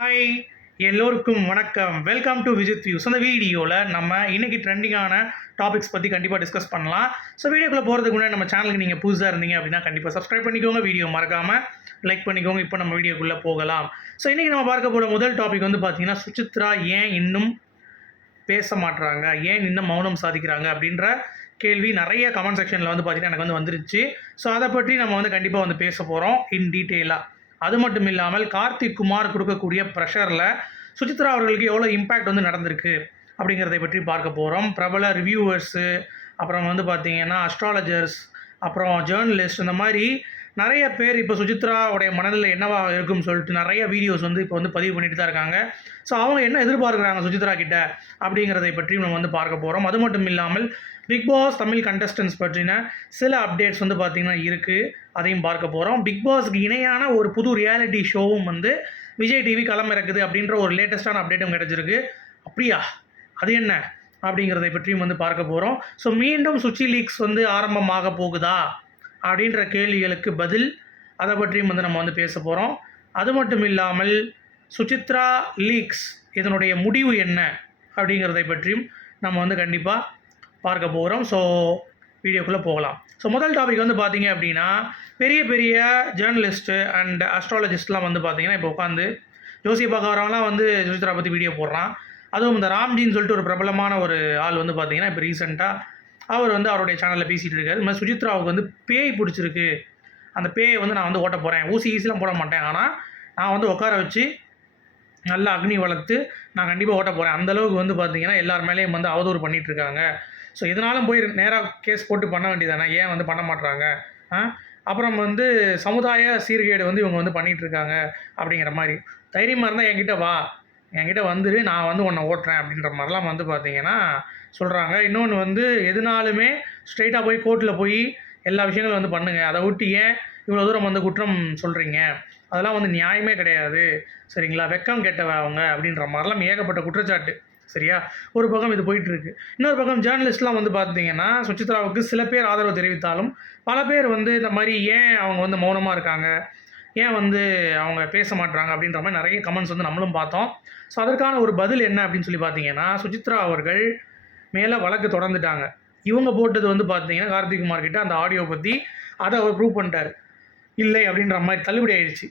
Hi எல்லோருக்கும் வணக்கம். Welcome to Vijith views அந்த வீடியோவில் நம்ம இன்றைக்கி ட்ரெண்டிங்கான டாபிக்ஸ் பற்றி கண்டிப்பாக டிஸ்கஸ் பண்ணலாம். ஸோ வீடியோக்குள்ளே போகிறதுக்கு முன்னாடி நம்ம சேனலுக்கு நீங்கள் புதுசாக இருந்தீங்க அப்படின்னா கண்டிப்பாக சப்ஸ்கிரைப் பண்ணிக்கோங்க. வீடியோ மறக்காமல் லைக் பண்ணிக்கோங்க. இப்போ நம்ம வீடியோக்குள்ளே போகலாம். ஸோ இன்றைக்கி நம்ம பார்க்க போகிற முதல் டாபிக் வந்து பார்த்தீங்கன்னா சுசித்ரா ஏன் இன்னும் பேச மாட்றாங்க? ஏன் இன்னும் மௌனம் சாதிக்கிறாங்க? அப்படின்ற கேள்வி நிறைய கமெண்ட் செக்ஷனில் வந்து பார்த்தீங்கன்னா எனக்கு வந்து வந்துருச்சு. ஸோ அதை பற்றி நம்ம வந்து கண்டிப்பாக வந்து பேச போகிறோம் இன் டீட்டெயிலாக அது மட்டும் இல்லாமல் கார்த்திக் குமார் கொடுக்கக்கூடிய ப்ரெஷரில் சுசித்ரா அவர்களுக்கு எவ்வளோ இம்பேக்ட் வந்து நடந்திருக்கு அப்படிங்கிறதை பற்றி பார்க்க போகிறோம் பிரபல ரிவ்யூவர்ஸு அப்புறம் வந்து பார்த்திங்கன்னா அஸ்ட்ராலஜர்ஸ் அப்புறம் ஜேர்னலிஸ்ட் இந்த மாதிரி நிறைய பேர் இப்போ சுஜித்ராவுடைய மனதில் என்னவாக இருக்கும்னு சொல்லிட்டு நிறைய வீடியோஸ் வந்து இப்போ வந்து பதிவு பண்ணிட்டு தான் இருக்காங்க. ஸோ அவங்க என்ன எதிர்பார்க்குறாங்க சுஜித்ரா கிட்ட அப்படிங்கிறதை பற்றி நம்ம வந்து பார்க்க போகிறோம் அது மட்டும் இல்லாமல் பிக் பாஸ் தமிழ் கண்டஸ்டன்ஸ் பற்றின சில அப்டேட்ஸ் வந்து பார்த்திங்கன்னா இருக்குது அதையும் பார்க்க போகிறோம் பிக் பாஸ்க்கு இணையான ஒரு புது ரியாலிட்டி ஷோவும் வந்து விஜய் டிவி களம் இறக்குது அப்படின்ற ஒரு லேட்டஸ்ட்டான அப்டேட்டும் கிடச்சிருக்கு. அப்படியா? அது என்ன? அப்படிங்கிறதை பற்றியும் வந்து பார்க்க போகிறோம் ஸோ மீண்டும் சுச்சி லீக்ஸ் வந்து ஆரம்பமாக போகுதா? அப்படின்ற கேள்விகளுக்கு பதில் அதை பற்றியும் வந்து நம்ம வந்து பேச போகிறோம் அது மட்டும் இல்லாமல் சுசித்ரா லீக்ஸ் இதனுடைய முடிவு என்ன? அப்படிங்கிறதை பற்றியும் நம்ம வந்து கண்டிப்பாக பார்க்க போகிறோம் ஸோ வீடியோக்குள்ளே போகலாம். ஸோ முதல் டாபிக் வந்து பார்த்தீங்க அப்படின்னா பெரிய பெரிய ஜேர்னலிஸ்ட்டு அண்ட் அஸ்ட்ராலஜிஸ்ட்லாம் வந்து பார்த்தீங்கன்னா இப்போ உட்காந்து ஜோசிய பார்க்கறவங்களாம் வந்து ஜோசித்ரா பற்றி வீடியோ போடுறான். அதுவும் இந்த ராம்ஜின்னு சொல்லிட்டு ஒரு பிரபலமான ஒரு ஆள் வந்து பார்த்தீங்கன்னா இப்போ ரீசெண்டாக அவர் வந்து அவருடைய சேனலில் பேசிகிட்டு இருக்காரு. இந்த மாதிரி சுஜித்ராவுக்கு வந்து பேய் பிடிச்சிருக்கு. அந்த பேயை வந்து நான் வந்து ஓட்ட போகிறேன் ஊசி ஈஸிலாம் போட மாட்டேன். ஆனால் நான் வந்து உட்கார வச்சு நல்லா அக்னி வளர்த்து நான் கண்டிப்பாக ஓட்ட போகிறேன் அந்தளவுக்கு வந்து பார்த்திங்கன்னா எல்லார் மேலேயும் வந்து அவதூறு பண்ணிகிட்ருக்காங்க இருக்காங்க. ஸோ இதனாலும் போய் நேராக கேஸ் போட்டு பண்ண வேண்டியதானே ஏன் வந்து பண்ண மாட்டுறாங்க ஆ? அப்புறம் வந்து சமுதாய சீர்கேடு வந்து இவங்க வந்து பண்ணிகிட்ருக்காங்க அப்படிங்கிற மாதிரி. தைரியமாக இருந்தால் என்கிட்ட வா. என்கிட்ட வந்துரு. நான் வந்து உன்னை ஓட்டுறேன் அப்படின்ற மாதிரிலாம் வந்து பார்த்தீங்கன்னா சொல்கிறாங்க இன்னொன்று வந்து எதுனாலுமே ஸ்ட்ரெயிட்டாக போய் கோர்ட்டில் போய் எல்லா விஷயங்களும் வந்து பண்ணுங்கள் அதை விட்டு ஏன் இவ்வளோ தூரம் வந்து குற்றம் சொல்கிறீங்க அதெல்லாம் வந்து நியாயமே கிடையாது. சரிங்களா? வெக்கம் கெட்டவ அவங்க அப்படின்ற மாதிரிலாம் ஏகப்பட்ட குற்றச்சாட்டு. சரியா? ஒரு பக்கம் இது போயிட்டு இருக்கு இன்னொரு பக்கம் ஜேர்னலிஸ்ட்லாம் வந்து பார்த்தீங்கன்னா சுச்சித்ராவுக்கு சில பேர் ஆதரவு தெரிவித்தாலும் பல பேர் வந்து இந்த மாதிரி ஏன் அவங்க வந்து மௌனமாக இருக்காங்க? ஏன் வந்து அவங்க பேச மாட்றாங்க? அப்படின்ற மாதிரி நிறைய கமெண்ட்ஸ் வந்து நம்மளும் பார்த்தோம். ஸோ அதற்கான ஒரு பதில் என்ன அப்படின்னு சொல்லி பார்த்தீங்கன்னா சுச்சித்ரா அவர்கள் மேலே வழக்கு தொடர்ந்துட்டாங்க. இவங்க போட்டது வந்து பார்த்தீங்கன்னா கார்த்திக் குமார் கிட்ட அந்த ஆடியோ பற்றி அதை அவர் ப்ரூவ் பண்ணிட்டார். இல்லை அப்படின்ற மாதிரி தள்ளுபடி ஆயிடுச்சு.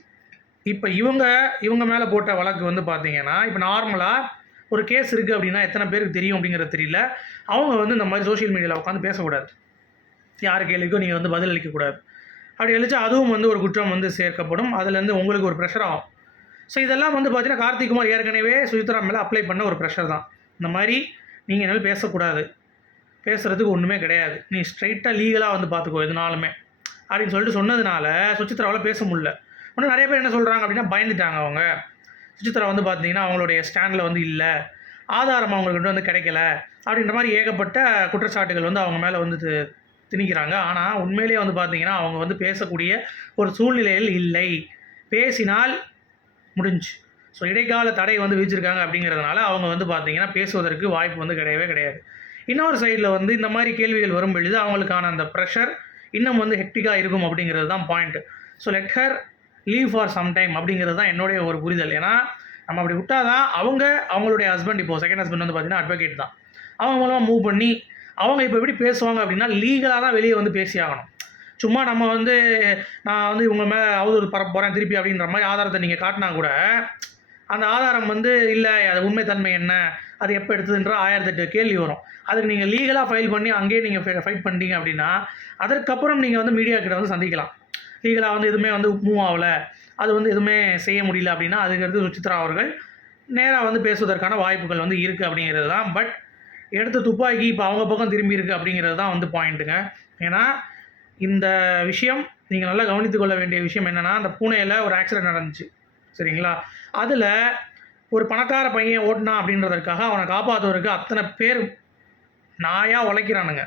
இப்போ இவங்க இவங்க மேலே போட்ட வழக்கு வந்து பார்த்தீங்கன்னா இப்போ நார்மலாக ஒரு கேஸ் இருக்குது அப்படின்னா எத்தனை பேருக்கு தெரியும் அப்படிங்கிறது தெரியல. அவங்க வந்து இந்த மாதிரி சோஷியல் மீடியாவில் உட்காந்து பேசக்கூடாது. யார் கேள்விக்கும் நீங்கள் வந்து பதில் அளிக்கக்கூடாது அப்படி அளிச்சா அதுவும் வந்து ஒரு குற்றம் வந்து சேர்க்கப்படும். அதுலேருந்து உங்களுக்கு ஒரு ப்ரெஷர் ஆகும். ஸோ இதெல்லாம் வந்து பார்த்தீங்கன்னா கார்த்திக்குமார் ஏற்கனவே சுஜித்ரா மேலே அப்ளை பண்ண ஒரு ப்ரெஷர் தான். இந்த மாதிரி நீங்கள் என்னால் பேசக்கூடாது. பேசுகிறதுக்கு ஒன்றுமே கிடையாது. நீ ஸ்ட்ரைட்டாக லீகலாக வந்து பார்த்துக்கோ எதுனாலுமே. அப்படின்னு சொல்லிட்டு சொன்னதுனால சுச்சித்ராவில் பேச முடியல. இன்னும் நிறைய பேர் என்ன சொல்கிறாங்க அப்படின்னா பயந்துட்டாங்க அவங்க. சுசித்ரா வந்து பார்த்தீங்கன்னா அவங்களுடைய ஸ்டாண்டில் வந்து இல்லை. ஆதாரம் அவங்கள்கிட்ட வந்து கிடைக்கல. அப்படின்ற மாதிரி ஏகப்பட்ட குற்றச்சாட்டுகள் வந்து அவங்க மேலே வந்து தி- திணிக்கிறாங்க. ஆனால் உண்மையிலேயே வந்து பார்த்தீங்கன்னா அவங்க வந்து பேசக்கூடிய ஒரு சூழ்நிலையில் இல்லை. பேசினால் முடிஞ்சு. ஸோ இடைக்கால தடை வந்து விதிச்சிருக்காங்க அப்படிங்கிறதுனால அவங்க வந்து பார்த்தீங்கன்னா பேசுவதற்கு வாய்ப்பு வந்து கிடையவே கிடையாது. இன்னொரு சைடில் வந்து இந்த மாதிரி கேள்விகள் வரும் பொழுது அவங்களுக்கான அந்த ப்ரெஷர் இன்னும் வந்து ஹெக்டிக்காக இருக்கும் அப்படிங்கிறது தான் point so let her leave for some time அப்படிங்கிறது தான் என்னுடைய ஒரு புரிதல். ஏன்னா நம்ம அப்படி விட்டால் தான் அவங்க அவங்களுடைய ஹஸ்பண்ட் இப்போது செகண்ட் ஹஸ்பண்ட் வந்து பார்த்தீங்கன்னா அட்வொகேட் தான். அவங்க மூலமாக மூவ் பண்ணி அவங்க இப்போ எப்படி பேசுவாங்க அப்படின்னா லீகலாக தான் வெளியே வந்து பேசி ஆகணும். சும்மா நம்ம வந்து நான் வந்து இவங்க மேலே அவதூறு பரப்ப போகிறேன் திருப்பி அப்படின்ற மாதிரி ஆதாரத்தை நீங்கள் காட்டினா கூட அந்த ஆதாரம் வந்து இல்லை அது உண்மைத்தன்மை என்ன? அது எப்போ எடுத்ததுன்ற ஆயிரத்தெட்டு கேள்வி வரும். அதுக்கு நீங்கள் லீகலாக ஃபைல் பண்ணி அங்கேயே நீங்கள் ஃபைட் பண்ணிட்டீங்க அப்படின்னா அதற்கப்புறம் நீங்கள் வந்து மீடியா கிட்ட வந்து சந்திக்கலாம். லீகலாக வந்து எதுவுமே வந்து மூவ் ஆகலை அது வந்து எதுவுமே செய்ய முடியல அப்படின்னா அதுக்கடுத்து சுச்சித்ரா அவர்கள் நேராக வந்து பேசுவதற்கான வாய்ப்புகள் வந்து இருக்குது அப்படிங்கிறது தான். பட் எடுத்த துப்பாக்கி இப்போ அவங்க பக்கம் திரும்பி இருக்குது அப்படிங்கிறது தான் வந்து பாயிண்ட்டுங்க ஏன்னா இந்த விஷயம் நீங்கள் நல்லா கவனித்து கொள்ள வேண்டிய விஷயம் என்னென்னா அந்த பூனேயில் ஒரு ஆக்சிடென்ட் நடந்துச்சு. சரிங்களா? அதில் ஒரு பணக்கார பையன் ஓட்டினா அப்படின்றதற்காக அவனை காப்பாற்றுவதற்கு அத்தனை பேர் நாயாக உழைக்கிறானுங்க.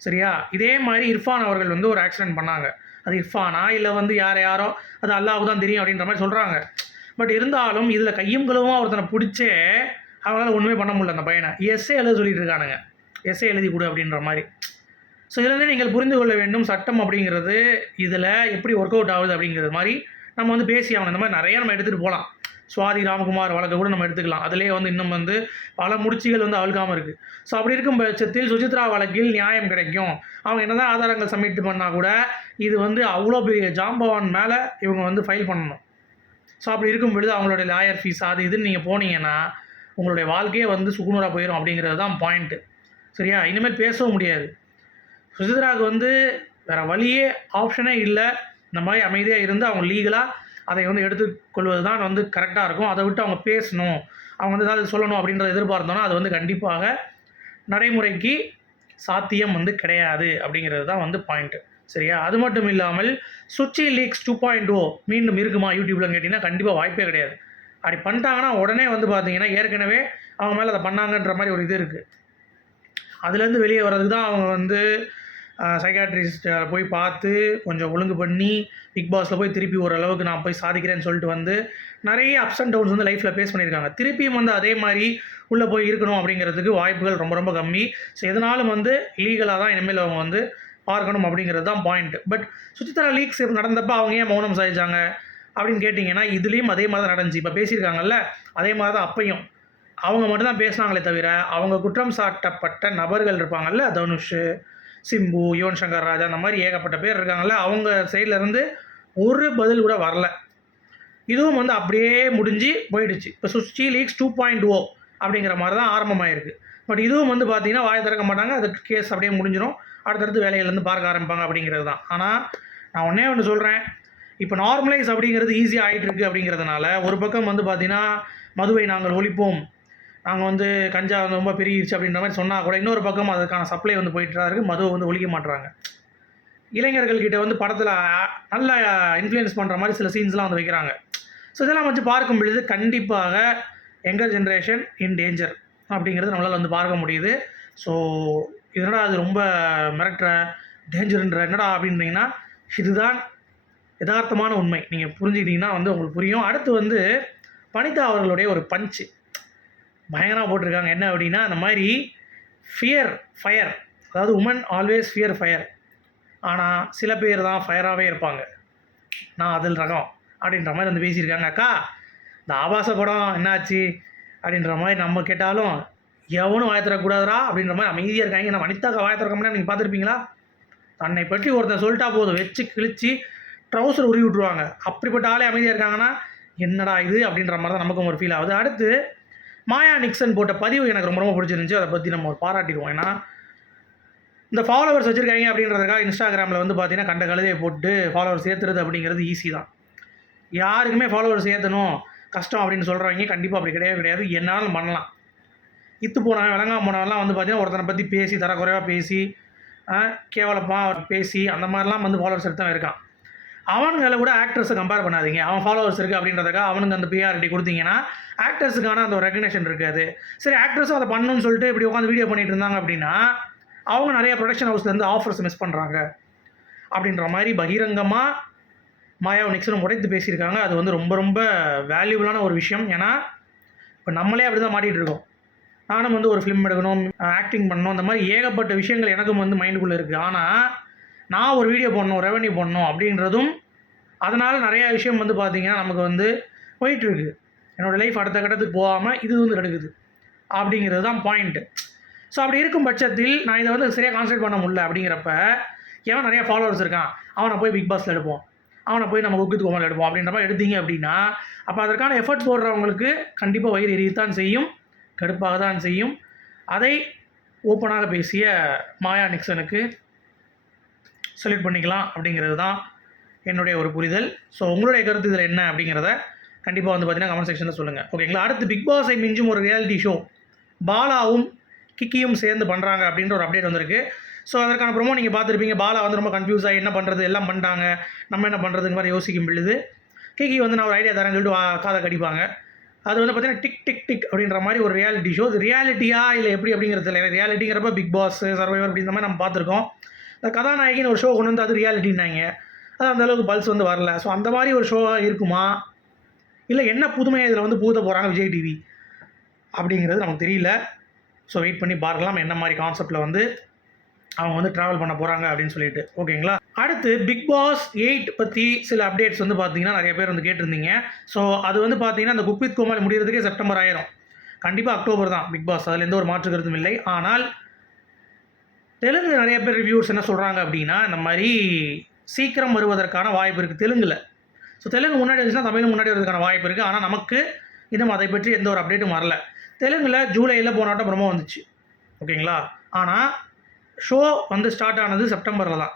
சரியா? இதே மாதிரி இர்ஃபான் அவர்கள் வந்து ஒரு ஆக்சிடென்ட் பண்ணாங்க. அது இர்ஃபானா? இல்லை வந்து யார் யாரோ? அது அல்லாஹ் தான் தெரியும் அப்படின்ற மாதிரி சொல்கிறாங்க பட் இருந்தாலும் இதில் கையும் கழுவும் ஒருத்தனை பிடிச்சே அவங்களால ஒன்றுமே பண்ண முடியல அந்த பையனை. எஸ்ஏ எழுத சொல்லிட்டு இருக்கானுங்க. எஸ்ஏ எழுதி கொடு அப்படின்ற மாதிரி. ஸோ இதுலேருந்து நீங்கள் புரிந்து கொள்ள வேண்டும் சட்டம் அப்படிங்கிறது இதில் எப்படி ஒர்க் அவுட் ஆகுது அப்படிங்கிறது மாதிரி நம்ம வந்து பேசி ஆகணும். இந்த மாதிரி நிறைய நம்ம எடுத்துகிட்டு போகலாம் சுவாதி ராமகுமார் வழக்கை கூட நம்ம எடுத்துக்கலாம். அதிலே வந்து இன்னும் வந்து பல முடிச்சுகள் வந்து அழுகாமல் இருக்குது ஸோ அப்படி இருக்கும் பட்சத்தில் சுஜித்ரா வழக்கில் நியாயம் கிடைக்கும். அவங்க என்னதான் ஆதாரங்கள் சப்மிட் பண்ணால் கூட இது வந்து அவ்வளோ பெரிய ஜாம்பவான் மேலே இவங்க வந்து ஃபைல் பண்ணணும். ஸோ அப்படி இருக்கும் பொழுது அவங்களுடைய லாயர் ஃபீஸ் அது இதுன்னு நீங்கள் போனீங்கன்னா உங்களுடைய வாழ்க்கையே வந்து சுகுநூறாக போயிடும் அப்படிங்கிறது தான் பாயிண்ட்டு சரியா? இனிமேல் பேசவும் முடியாது. சுஜித்ராவுக்கு வந்து வேறு வழியே ஆப்ஷனே இல்லை. இந்த மாதிரி அமைதியாக இருந்து அவங்க லீகலாக அதை வந்து எடுத்துக்கொள்வது தான் வந்து கரெக்டாக இருக்கும். அதை விட்டு அவங்க பேசணும். அவங்க வந்து ஏதாவது சொல்லணும் அப்படின்றத எதிர்பார்த்தோன்னா அது வந்து கண்டிப்பாக நடைமுறைக்கு சாத்தியம் வந்து கிடையாது அப்படிங்கிறது தான் வந்து பாயிண்ட்டு சரியா? அது மட்டும் இல்லாமல் Suchi leaks two point O மீண்டும் இருக்குமா யூடியூப்பில் கேட்டிங்கன்னா கண்டிப்பாக வாய்ப்பே கிடையாது. அப்படி பண்ணிட்டாங்கன்னா உடனே வந்து பார்த்தீங்கன்னா ஏற்கனவே அவங்க மேலே அதை பண்ணாங்கன்ற மாதிரி ஒரு இது இருக்குது அதுலேருந்து வெளியே வர்றதுக்கு தான் அவங்க வந்து சைக்காட்ரிஸ்ட்டை போய் பார்த்து கொஞ்சம் ஒழுங்கு பண்ணி பிக் பாஸில் போய் திருப்பி ஓரளவுக்கு நான் போய் சாதிக்கிறேன்னு சொல்லிட்டு வந்து நிறைய அப்ஸ் அண்ட் டவுன்ஸ் வந்து லைஃப்பில் ஃபேஸ் பண்ணியிருக்காங்க. திருப்பியும் வந்து அதே மாதிரி உள்ளே போய் இருக்கணும் அப்படிங்கிறதுக்கு வாய்ப்புகள் ரொம்ப ரொம்ப கம்மி. ஸோ எதனாலும் வந்து லீகலாக தான் இனிமேல் அவங்க வந்து பார்க்கணும் அப்படிங்கிறது தான் பாயிண்ட் பட் சுச்சித்ரா லீக்ஸ் நடந்தப்போ அவங்க ஏன் மௌனம் சாதிச்சாங்க அப்படின்னு கேட்டிங்கன்னா இதுலேயும் அதே மாதிரி தான் நடந்துச்சு. இப்போ பேசியிருக்காங்கல்ல அதே மாதிரி தான் அப்பையும். அவங்க மட்டும்தான் பேசுனாங்களே தவிர அவங்க குற்றம் சாட்டப்பட்ட நபர்கள் இருப்பாங்கல்ல தனுஷ் சிம்பு யுவன் சங்கர் ராஜா அந்த மாதிரி ஏகப்பட்ட பேர் இருக்காங்கல்ல அவங்க சைட்லேருந்து ஒரு பதில் கூட வரல. இதுவும் வந்து அப்படியே முடிஞ்சு போயிடுச்சு. இப்போ Suchi leaks two point O அப்படிங்கிற மாதிரி தான் ஆரம்பமாயிருக்கு. பட் இதுவும் வந்து பார்த்தீங்கன்னா வாயை திறக்க மாட்டாங்க. அதுக்கு கேஸ் அப்படியே முடிஞ்சிடும் அடுத்தடுத்து வேலையிலேருந்து பார்க்க ஆரம்பிப்பாங்க அப்படிங்கிறது தான். ஆனால் நான் ஒன்றே ஒன்று சொல்கிறேன் இப்போ நார்மலைஸ் அப்படிங்கிறது ஈஸியாக ஆகிட்டு இருக்குது அப்படிங்கிறதுனால ஒரு பக்கம் வந்து பார்த்திங்கன்னா மதுவை நாங்கள் ஒழிப்போம். நாங்கள் வந்து கஞ்சா வந்து ரொம்ப பெருகிருச்சு அப்படின்ற மாதிரி சொன்னால் கூட இன்னொரு பக்கம் அதுக்கான சப்ளை வந்து போயிட்டு தான் இருக்கு. மதுவை வந்து ஒழிக்க மாட்டுறாங்க இளைஞர்கள்கிட்ட வந்து படத்தில் நல்ல இன்ஃப்ளூயன்ஸ் பண்ணுற மாதிரி சில சீன்ஸ்லாம் வந்து வைக்கிறாங்க. ஸோ இதெல்லாம் வச்சு பார்க்கும் பொழுது கண்டிப்பாக எங்கர் ஜென்ரேஷன் இன் டேஞ்சர் அப்படிங்கிறது நம்மளால் வந்து பார்க்க முடியுது. ஸோ இதனடா அது ரொம்ப மிரட்டுற டேஞ்சருன்ற என்னடா அப்படின்றீங்கன்னா இதுதான் யதார்த்தமான உண்மை. நீங்கள் புரிஞ்சுக்கிட்டீங்கன்னா வந்து உங்களுக்கு புரியும். அடுத்து வந்து பனிதா அவர்களுடைய ஒரு பஞ்சு பயங்கரமாக போட்டிருக்காங்க. என்ன அப்படின்னா அந்த மாதிரி ஃபியர் ஃபயர் அதாவது உமன் ஆல்வேஸ் ஃபியர் ஃபயர் ஆனால் சில பேர் தான் ஃபயராகவே இருப்பாங்க. நான் அதில் ரகம் அப்படின்ற மாதிரி வந்து பேசியிருக்காங்க. அக்கா இந்த ஆபாச படம் என்னாச்சு? அப்படின்ற மாதிரி நம்ம கேட்டாலும் எவனும் வாய அப்படின்ற மாதிரி அமைதியாக இருக்காங்க. நம்ம அனிதாக்கா வாய நீங்கள் பார்த்துருப்பீங்களா? தன்னை பற்றி ஒருத்தன் சொல்லிட்டா போதும். வச்சு கிழிச்சு ட்ரௌசர் உருவி விட்ருவாங்க அப்படிப்பட்ட ஆளே அமைதியாக இருக்காங்கன்னா என்னடா இது அப்படின்ற மாதிரி தான் நமக்கும் ஒரு ஃபீல் ஆகுது. அடுத்து மாயா நிக்சன் போட்ட பதிவு எனக்கு ரொம்ப ரொம்ப பிடிச்சிருந்துச்சு. அதை பற்றி நம்ம பாராட்டிடுவோம். ஏன்னா இந்த ஃபாலோவர்ஸ் வச்சுருக்காங்க அப்படின்றதுக்காக இன்ஸ்டாகிராமில் வந்து பார்த்தீங்கன்னா கண்ட கழுதையை போட்டு ஃபாலோவர்ஸ் ஏற்றுறது அப்படிங்கிறது ஈஸி தான். யாருக்குமே ஃபாலோவர்ஸ் ஏற்றணும் கஷ்டம் அப்படின்னு சொல்கிறவங்க கண்டிப்பாக அப்படி கிடையவே கிடையாது. என்னாலும் பண்ணலாம். இத்து போனவன் விளங்காம போனவெல்லாம் வந்து பார்த்தீங்கன்னா ஒருத்தனை பற்றி பேசி தரக்குறைவாக பேசி கேவலமாக பேசி அந்த மாதிரிலாம் வந்து ஃபாலோவர்ஸ் எடுத்தவன் இருக்கான். அவனுங்களை கூட ஆக்டர்ஸை கம்பேர் பண்ணாதீங்க. அவன் ஃபாலோவர்ஸ் இருக்குது அப்படின்றதுக்காக அவனுக்கு அந்த பிஆர்டி கொடுத்தீங்கன்னா ஆக்டர்ஸுக்கான அந்த ஒரு ரெகனேஷன் இருக்காது. சரி ஆக்டர்ஸும் அதை பண்ணணும்னு சொல்லிட்டு இப்படி உட்காந்து வீடியோ பண்ணிட்டு இருந்தாங்க அப்படின்னா அவங்க நிறைய ப்ரொடக்ஷன் ஹவுஸ்லேருந்து ஆஃபர்ஸ் மிஸ் பண்ணுறாங்க அப்படின்ற மாதிரி பகிரங்கமாக மாயா நிக்சனும் உடைத்து பேசியிருக்காங்க. அது வந்து ரொம்ப ரொம்ப வேல்யூபிளான ஒரு விஷயம். ஏன்னா இப்போ நம்மளே அப்படி தான் மாட்டிகிட்டு இருக்கோம். நானும் வந்து ஒரு ஃபிலிம் எடுக்கணும் ஆக்டிங் பண்ணணும் அந்த மாதிரி ஏகப்பட்ட விஷயங்கள் எனக்கும் வந்து மைண்டுக்குள்ளே இருக்குது ஆனால் நான் ஒரு வீடியோ போடணும் ரெவன்யூ பண்ணணும் அப்படின்றதும் அதனால் நிறையா விஷயம் வந்து பார்த்திங்கன்னா நமக்கு வந்து போயிட்டுருக்கு. என்னோடய லைஃப் அடுத்த கட்டத்துக்கு போகாமல் இது வந்து கிடக்குது. அப்படிங்கிறது தான் பாயிண்ட்டு ஸோ அப்படி இருக்கும் பட்சத்தில் நான் இதை வந்து சரியாக கான்சன்ட்ரேட் பண்ண முடியல அப்படிங்கிறப்ப எவன் நிறையா ஃபாலோவர்ஸ் இருக்கான்? அவனை போய் பிக் பாஸில் எடுப்போம். அவனை போய் நம்ம குக்கித் கோமல் எடுப்போம் அப்படின்ற மாதிரி எடுத்தீங்க அப்படின்னா அப்போ அதற்கான எஃபர்ட் போடுறவங்களுக்கு கண்டிப்பாக வயிறு எரியத்தான் செய்யும் கடுப்பாக தான் செய்யும். அதை ஓப்பனாக பேசிய மாயா நிக்சனுக்கு செலக்ட் பண்ணிக்கலாம் அப்படிங்கிறது தான் என்னுடைய ஒரு புரிதல். ஸோ உங்களுடைய கருத்து இதில் என்ன அப்படிங்கிறத கண்டிப்பாக வந்து பார்த்தீங்கன்னா கமெண்ட் செக்ஷனில் சொல்லுங்கள் ஓகேங்களா அடுத்து பிக் பாஸை மிஞ்சும் ஒரு ரியாலிட்டி ஷோ பாலாவும் கிக்கியும் சேர்ந்து பண்ணுறாங்க அப்படின்ற ஒரு அப்டேட் வந்திருக்கு. ஸோ அதற்கான ப்ரோமோ நீங்கள் பார்த்துருப்பீங்க. பாலா வந்து ரொம்ப கன்ஃபியூஸ் ஆகி என்ன பண்ணுறது எல்லாம் பண்ணிட்டாங்க நம்ம என்ன பண்ணுறதுங்க மாதிரி யோசிக்கும் பொழுது கிக்கி வந்து நான் ஒரு ஐடியா தரேன்னு சொல்லிட்டு வா- காதை கடிப்பாங்க. அது வந்து பார்த்தீங்கன்னா டிக் டிக் டிக் அப்படின்ற மாதிரி ஒரு ரியாலிட்டி ஷோ இது ரியாலிட்டியா இல்லை எப்படி அப்படிங்கிறது இல்லை ரியாலிட்டிங்கிறப்ப பிக் பாஸ் சர்வைவர் அப்படின்ற மாதிரி நம்ம பார்த்துருக்கோம். இந்த கதாநாயகின்னு ஒரு ஷோ கொண்டு வந்து அது ரியாலிட்டின்னாங்க அது அந்தளவுக்கு பல்ஸ் வந்து வரல. ஸோ அந்த மாதிரி ஒரு ஷோவாக இருக்குமா? இல்லை என்ன புதுமையை இதில் வந்து பூத போகிறாங்க விஜய் டிவி அப்படிங்கிறது நமக்கு தெரியல. ஸோ வெயிட் பண்ணி பார்க்கலாம் என்ன மாதிரி கான்செப்டில் வந்து அவங்க வந்து ட்ராவல் பண்ண போகிறாங்க அப்படின்னு சொல்லிட்டு. ஓகேங்களா அடுத்து பிக் பாஸ் எயிட் பற்றி சில அப்டேட்ஸ் வந்து பார்த்தீங்கன்னா நிறைய பேர் வந்து கேட்டிருந்தீங்க. ஸோ அது வந்து பார்த்தீங்கன்னா அந்த குப்பித் கோமாளி முடிகிறதுக்கே செப்டம்பர் ஆயிரும். கண்டிப்பாக அக்டோபர் தான் பிக் பாஸ் அதில் எந்த ஒரு மாற்று கருத்தும் இல்லை. ஆனால் தெலுங்கு நிறைய பேர் ரிவ்யூஸ் என்ன சொல்கிறாங்க அப்படின்னா இந்த மாதிரி சீக்கிரம் வருவதற்கான வாய்ப்பு இருக்குது தெலுங்கில். ஸோ தெலுங்கு முன்னாடி வந்துச்சுன்னா தமிழ் முன்னாடி வரதுக்கான வாய்ப்பு இருக்குது ஆனால் நமக்கு இன்னும் அதை பற்றி எந்த ஒரு அப்டேட்டும் வரல. தெலுங்கில் ஜூலையில் போனாட்டம் ப்ரமோ வந்துச்சு. ஓகேங்களா ஆனால் ஷோ வந்து ஸ்டார்ட் ஆனது செப்டம்பரில் தான்.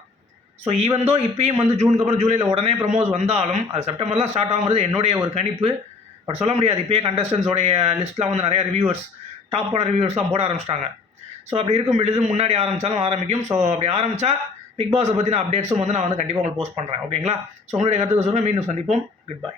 ஸோ ஈவன் தோ இப்பயும் வந்து ஜூனுக்கு அப்புறம் ஜூலையில் உடனே ப்ரமோஸ் வந்தாலும் அது செப்டம்பர்லாம் ஸ்டார்ட் ஆகுங்கிறது என்னுடைய ஒரு கணிப்பு. பட் சொல்ல முடியாது. இப்போயே கண்டஸ்டன்ஸோடைய லிஸ்ட்லாம் வந்து நிறைய ரிவ்யூவர்ஸ் டாப் போன ரிவ்யூவர்ஸ் போட ஆரம்பிச்சிட்டாங்க. ஸோ அப்படி இருக்கும் பொழுது முன்னாடி ஆரம்பித்தாலும் ஆரம்பிக்கும். ஸோ அப்படி ஆரம்பித்தா பிக் பாஸை பற்றின அப்டேட்ஸும் வந்து நான் வந்து கண்டிப்பாக உங்களுக்கு போஸ்ட் பண்ணுறேன் ஓகேங்களா ஸோ உங்களுடைய கருத்துக்கு சொல்லுங்கள் மீண்டும் சந்திப்போம். Good bye